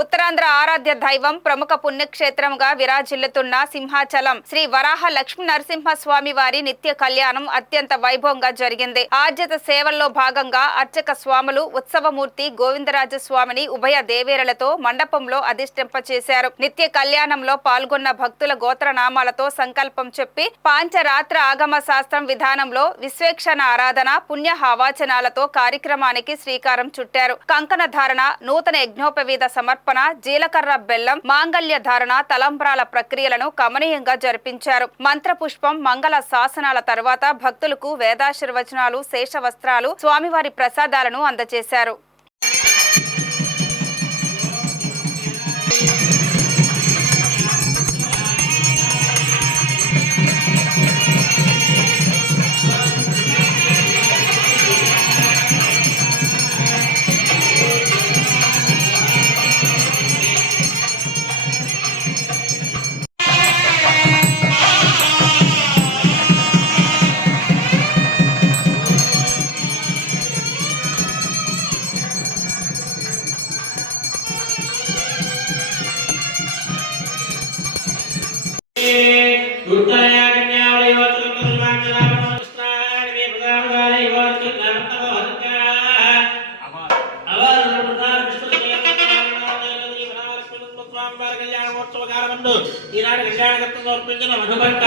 ఉత్తరాంధ్ర ఆరాధ్య దైవం ప్రముఖ పుణ్యక్షేత్రంగా విరాజిల్లుతున్న సింహాచలం శ్రీ వరాహ లక్ష్మీ నరసింహస్వామి వారి నిత్య కళ్యాణం అత్యంత వైభవంగా జరిగింది. ఆర్జిత సేవల్లో భాగంగా అర్చక స్వాములు ఉత్సవమూర్తి గోవిందరాజ స్వామిని ఉభయ దేవేరులతో మండపంలో అధిష్టింపచేశారు. నిత్య కళ్యాణంలో పాల్గొన్న భక్తుల గోత్రనామాలతో సంకల్పం చెప్పి పాంచరాత్ర ఆగమ శాస్త్రం విధానంలో విశ్వేక్షణ ఆరాధన పుణ్య హావాచనాలతో కార్యక్రమానికి శ్రీకారం చుట్టారు. కంకణ ధారణ, నూతన యజ్ఞోపవీత సమర్పణ, జీలకర్ర బెల్లం, మాంగళ్య ధారణ, తలంబ్రాల ప్రక్రియలను కమనీయంగా జరిపించారు. మంత్రపుష్పం, మంగళ శాసనాల తర్వాత భక్తులకు వేదాశీర్వచనాలు, శేష వస్త్రాలు, స్వామివారి ప్రసాదాలను అందజేశారు. ఈనాడు కళ్యాణ సమర్పించిన మధుభట్ట